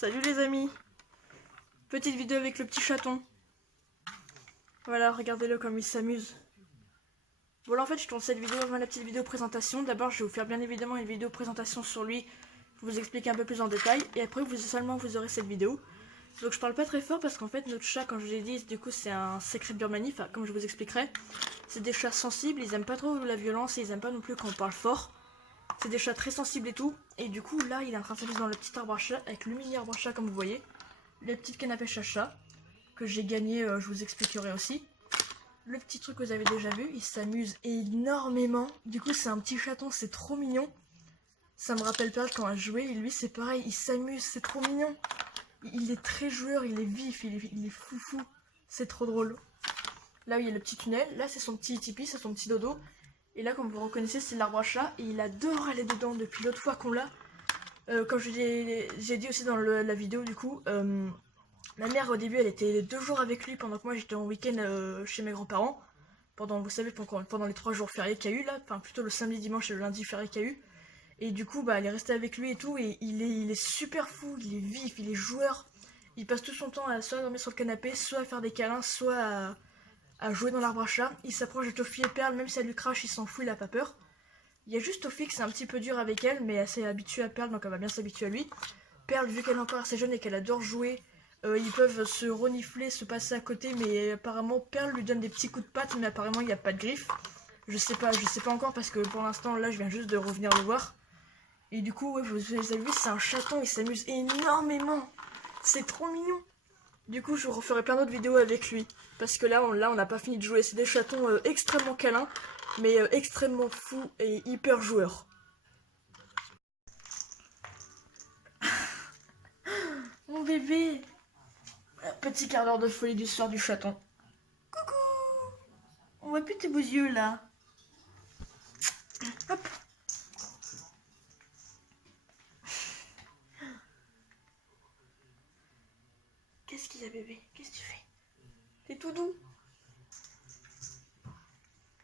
Salut les amis. Petite vidéo avec le petit chaton. Voilà, regardez-le comme il s'amuse. Voilà, en fait, je tourne cette vidéo avant la petite vidéo présentation. D'abord, je vais vous faire bien évidemment une vidéo présentation sur lui, pour vous expliquer un peu plus en détail. Et après, vous aurez cette vidéo. Donc, je parle pas très fort parce qu'en fait, notre chat, comme je l'ai dit, du coup, c'est un secret de Birmanie. Enfin, comme je vous expliquerai, c'est des chats sensibles. Ils aiment pas trop la violence et ils aiment pas non plus quand on parle fort. C'est des chats très sensibles et tout. Et du coup, là, il est en train de s'amuser dans le petit arbre à chat, avec le mini arbre à chat, comme vous voyez. Les petites cannes à pêche à chat que j'ai gagné, je vous expliquerai aussi. Le petit truc que vous avez déjà vu, il s'amuse énormément. Du coup, c'est un petit chaton, c'est trop mignon. Ça me rappelle Pearl quand elle jouait, et lui c'est pareil, il s'amuse, c'est trop mignon. Il est très joueur, il est vif, il est foufou. C'est trop drôle. Là où il y a le petit tunnel, là c'est son petit tipi, c'est son petit dodo. Et là, comme vous reconnaissez, c'est l'arbre à chat, et il adore aller dedans depuis l'autre fois qu'on l'a. Comme j'ai dit aussi dans la vidéo, du coup, ma mère au début elle était 2 jours avec lui pendant que moi j'étais en week-end chez mes grands-parents. Vous savez, pendant les 3 jours fériés qu'il y a eu là, enfin plutôt le samedi, dimanche et le lundi férié qu'il y a eu. Et du coup, bah, elle est restée avec lui et tout, et il est super fou, il est vif, il est joueur. Il passe tout son temps à soit dormir sur le canapé, soit à faire des câlins, soit à jouer dans l'arbre à chat. Il s'approche de Toffee et Perle, même si elle lui crache, il s'en fout, il a pas peur. Il y a juste Toffee que c'est un petit peu dur avec elle, mais elle s'est habituée à Perle, donc elle va bien s'habituer à lui. Perle, vu qu'elle est encore assez jeune et qu'elle adore jouer, ils peuvent se renifler, se passer à côté, mais apparemment Perle lui donne des petits coups de patte, mais apparemment il n'y a pas de griffes. Je sais pas encore parce que pour l'instant là je viens juste de revenir le voir. Et du coup, ouais, vous avez vu, c'est un chaton, il s'amuse énormément. C'est trop mignon. Du coup, je vous referai plein d'autres vidéos avec lui. Parce que là, on n'a pas fini de jouer. C'est des chatons extrêmement câlins, mais extrêmement fous et hyper joueurs. Mon bébé. Petit quart d'heure de folie du soir du chaton. Coucou. On voit plus tes beaux yeux là. Hop. Qu'est-ce qu'il y a, bébé? Qu'est-ce que tu fais? T'es tout doux.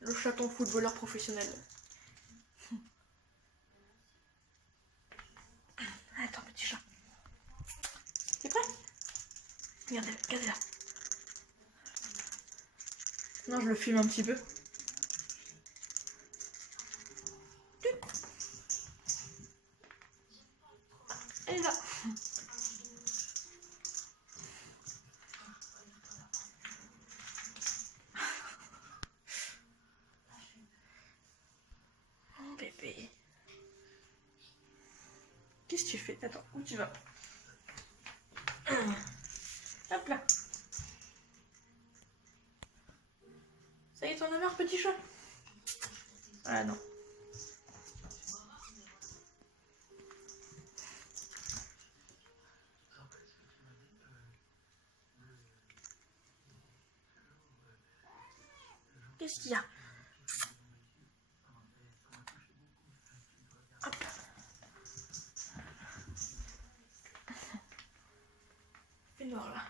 Le chaton footballeur professionnel. Attends, petit chat. T'es prêt? Regardez-le, regardez-là. Non, je le filme un petit peu. Elle est là. Mon bébé. Qu'est-ce que tu fais? Attends, où tu vas? Hop là. Ça y est, t'en as marre, petit chat? Ah non. Qu'est-ce qu'il y a? Hop. Fais noir là.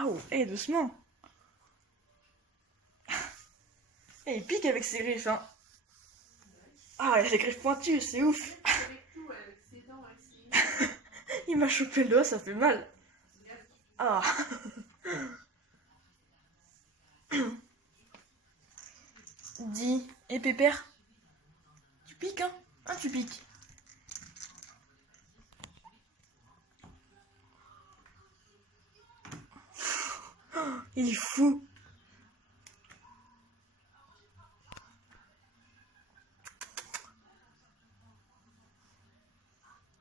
Ah oh, hé, doucement. Et il pique avec ses griffes, hein. Ah, il a des griffes pointues, c'est ouf. Il m'a chopé le doigt, ça fait mal. Ah. Dis, et Pépère, tu piques, hein? Hein, tu piques. Il est fou.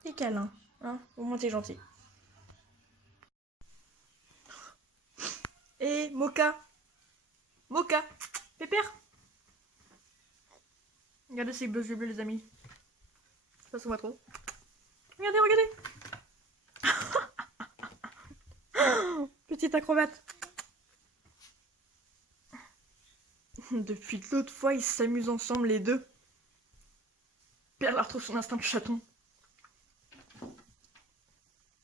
T'es câlin, hein? Au moins t'es gentil. Et Allez, Mocha. Mocha. Pépère. Regardez ces bleus bleus, les amis. Ça se voit trop. Regardez, regardez. Petite acrobate. Depuis l'autre fois, ils s'amusent ensemble les deux. Perle retrouve son instinct de chaton.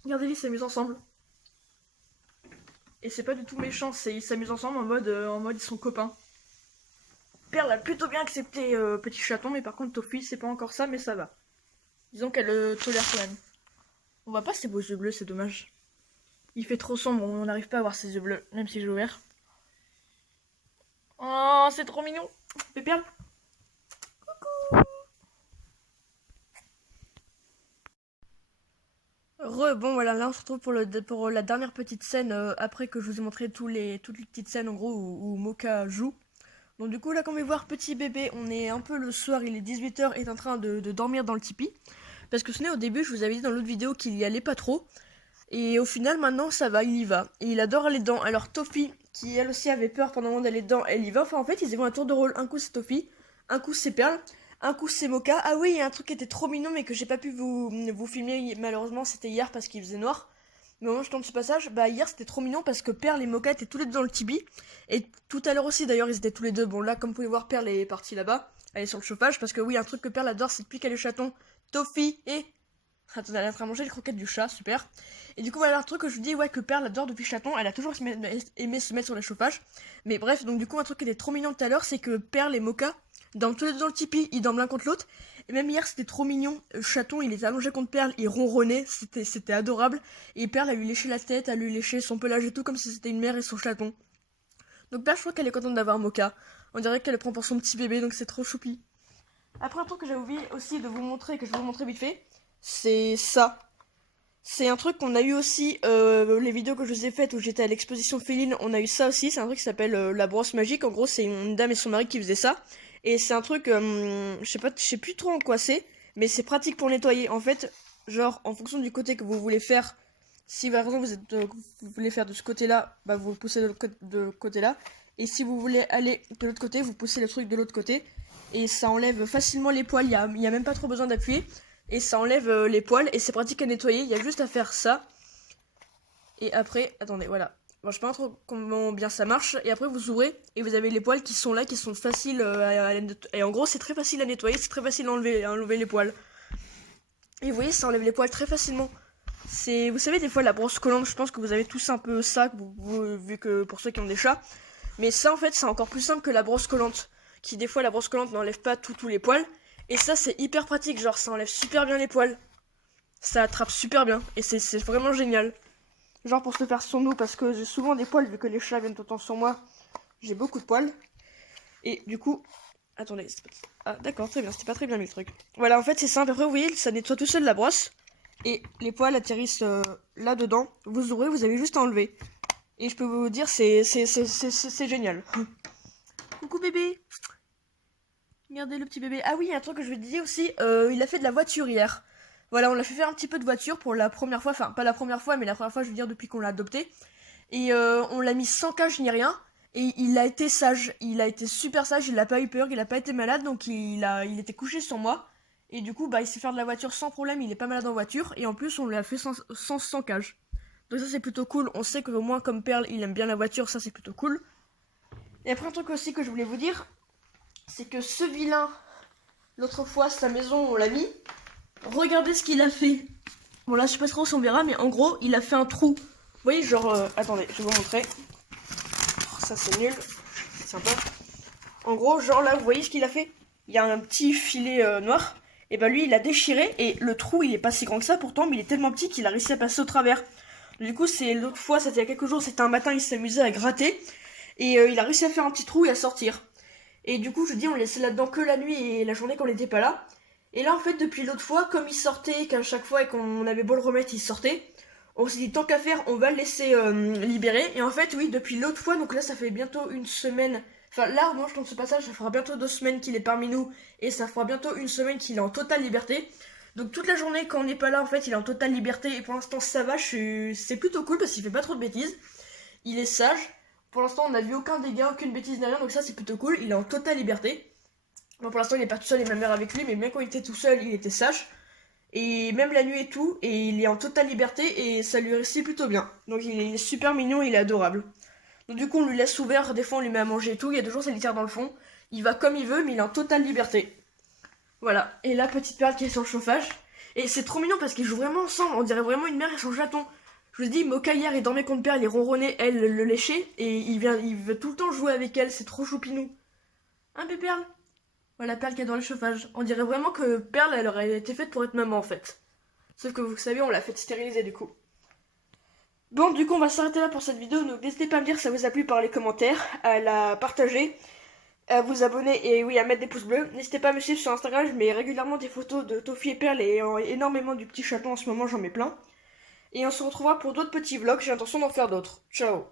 Regardez, ils s'amusent ensemble. Et c'est pas du tout méchant, ils s'amusent ensemble en mode ils sont copains. Perle a plutôt bien accepté petit chaton, mais par contre Toffee c'est pas encore ça, mais ça va. Disons qu'elle tolère quand même. On voit pas ses beaux yeux bleus, c'est dommage. Il fait trop sombre, on n'arrive pas à voir ses yeux bleus, même si j'ai ouvert. Oh, c'est trop mignon. Fais Perle. Coucou. Bon voilà, là on se retrouve pour la dernière petite scène après que je vous ai montré toutes les petites scènes en gros où Mocha joue. Donc du coup là comme vous pouvez voir, petit bébé, on est un peu le soir, il est 18h, est en train de dormir dans le tipi. Parce que ce n'est au début, je vous avais dit dans l'autre vidéo qu'il y allait pas trop. Et au final maintenant ça va, il y va. Et il adore aller dedans. Alors Toffee, qui elle aussi avait peur pendant un moment d'aller dedans, elle y va. Enfin en fait ils y vont un tour de rôle. Un coup c'est Toffee, un coup c'est Perle, un coup c'est Mocha. Ah oui, il y a un truc qui était trop mignon mais que j'ai pas pu vous filmer malheureusement, c'était hier parce qu'il faisait noir. Mais au moment où je tourne ce passage, bah hier c'était trop mignon parce que Perle et Mocha étaient tous les deux dans le tibi. Et tout à l'heure aussi d'ailleurs ils étaient tous les deux. Bon là comme vous pouvez voir, Perle est partie là-bas. Elle est sur le chauffage parce que oui, un truc que Perle adore, c'est depuis qu'elle est chaton, Toffee et... Attendez, elle est en train de manger les croquettes du chat, super. Et du coup voilà un truc que je vous dis, ouais, que Perle adore depuis chaton, elle a toujours aimé se mettre sur le chauffage. Mais bref, donc du coup un truc qui était trop mignon tout à l'heure, c'est que Perle et Mocha, dorment tous les deux dans le tipi, ils dorment l'un contre l'autre. Et même hier c'était trop mignon, chaton il était allongé contre Perle, il ronronnait, c'était adorable. Et Perle a lui léché la tête, a lui léché son pelage et tout comme si c'était une mère et son chaton. Donc Perle je crois qu'elle est contente d'avoir Mocha. On dirait qu'elle le prend pour son petit bébé, donc c'est trop choupi. Après un truc que j'avais oublié aussi de vous montrer, que je vais vous montrer vite fait, c'est ça. C'est un truc qu'on a eu aussi, les vidéos que je vous ai faites où j'étais à l'exposition féline, on a eu ça aussi, c'est un truc qui s'appelle la brosse magique, en gros c'est une dame et son mari qui faisaient ça, et c'est un truc, je sais plus trop en quoi c'est, mais c'est pratique pour nettoyer, en fait, genre en fonction du côté que vous voulez faire, si par exemple vous voulez faire de ce côté-là, bah vous poussez de côté-là, et si vous voulez aller de l'autre côté, vous poussez le truc de l'autre côté, et ça enlève facilement les poils, il y a même pas trop besoin d'appuyer. Et ça enlève les poils et c'est pratique à nettoyer, il y a juste à faire ça. Et après, attendez, voilà. Bon, je sais pas trop comment bien ça marche. Et après vous ouvrez et vous avez les poils qui sont là, qui sont faciles et en gros c'est très facile à nettoyer, c'est très facile à enlever les poils. Et vous voyez, ça enlève les poils très facilement. Vous savez, des fois la brosse collante, je pense que vous avez tous un peu ça, vu que pour ceux qui ont des chats. Mais ça en fait c'est encore plus simple que la brosse collante. Qui des fois la brosse collante n'enlève pas tous les poils. Et ça c'est hyper pratique, genre ça enlève super bien les poils. Ça attrape super bien et c'est vraiment génial. Genre pour se faire sur nous parce que j'ai souvent des poils vu que les chats viennent autant sur moi. J'ai beaucoup de poils. Et du coup, attendez, ah d'accord, très bien, c'était pas très bien mis le truc. Voilà, en fait c'est simple, après vous voyez, ça nettoie tout seul la brosse. Et les poils atterrissent là-dedans. Vous ouvrez, vous avez juste à enlever. Et je peux vous dire, c'est génial. Coucou bébé. Regardez le petit bébé. Ah oui, il y a un truc que je vous disais aussi, il a fait de la voiture hier. Voilà, on l'a fait faire un petit peu de voiture pour la première fois, enfin pas la première fois, mais la première fois je veux dire depuis qu'on l'a adopté. Et on l'a mis sans cage ni rien, et il a été sage, il a été super sage, il n'a pas eu peur, il n'a pas été malade, donc il était couché sur moi. Et du coup, bah il sait faire de la voiture sans problème, il est pas malade en voiture, et en plus on l'a fait sans cage. Donc ça c'est plutôt cool, on sait qu'au moins comme Perle il aime bien la voiture, ça c'est plutôt cool. Et après un truc aussi que je voulais vous dire, c'est que ce vilain, l'autre fois, sa maison, on l'a mis. Regardez ce qu'il a fait. Bon là, je sais pas trop si on verra, mais en gros, il a fait un trou. Vous voyez, genre, attendez, je vais vous montrer. Oh, ça, c'est nul. C'est sympa. En gros, genre là, vous voyez ce qu'il a fait? Il y a un petit filet noir. Et bah lui, il a déchiré. Et le trou, il est pas si grand que ça pourtant, mais il est tellement petit qu'il a réussi à passer au travers. Du coup, c'est l'autre fois, c'était il y a quelques jours, c'était un matin, il s'amusait à gratter. Et il a réussi à faire un petit trou et à sortir. Et du coup, je dis, on le laissait là-dedans que la nuit et la journée qu'on n'était pas là. Et là, en fait, depuis l'autre fois, comme il sortait, qu'à chaque fois et qu'on avait beau le remettre, il sortait, on s'est dit, tant qu'à faire, on va le laisser libérer. Et en fait, oui, depuis l'autre fois, donc là, ça fait bientôt une semaine. Enfin, là, au moment où je tourne ce passage, ça fera bientôt 2 semaines qu'il est parmi nous. Et ça fera bientôt une semaine qu'il est en totale liberté. Donc toute la journée, quand on n'est pas là, en fait, il est en totale liberté. Et pour l'instant, ça va, c'est plutôt cool parce qu'il fait pas trop de bêtises. Il est sage. Pour l'instant, on n'a vu aucun dégât, aucune bêtise derrière, donc ça c'est plutôt cool. Il est en totale liberté. Bon, pour l'instant, il n'est pas tout seul et ma mère avec lui, mais même quand il était tout seul, il était sage. Et même la nuit et tout, et il est en totale liberté et ça lui réussit plutôt bien. Donc il est super mignon, il est adorable. Donc du coup, on lui laisse ouvert, des fois on lui met à manger et tout. Il y a 2 jours, ça litière dans le fond. Il va comme il veut, mais il est en totale liberté. Voilà. Et la petite perle qui est sur le chauffage. Et c'est trop mignon parce qu'ils jouent vraiment ensemble. On dirait vraiment une mère et son chaton. Je vous dis, Mocha hier, il dormait contre Perle, il ronronnait, elle le léchait, et il veut tout le temps jouer avec elle, c'est trop choupinou. Hein, Perle? Voilà, Perle qui est dans le chauffage. On dirait vraiment que Perle, elle aurait été faite pour être maman, en fait. Sauf que vous savez, on l'a fait stériliser, du coup. Bon, du coup, on va s'arrêter là pour cette vidéo, donc n'hésitez pas à me dire si ça vous a plu par les commentaires, à la partager, à vous abonner, et oui, à mettre des pouces bleus. N'hésitez pas à me suivre sur Instagram, je mets régulièrement des photos de Tofi et Perle, et énormément du petit chaton en ce moment, j'en mets plein. Et on se retrouvera pour d'autres petits vlogs, j'ai l'intention d'en faire d'autres. Ciao!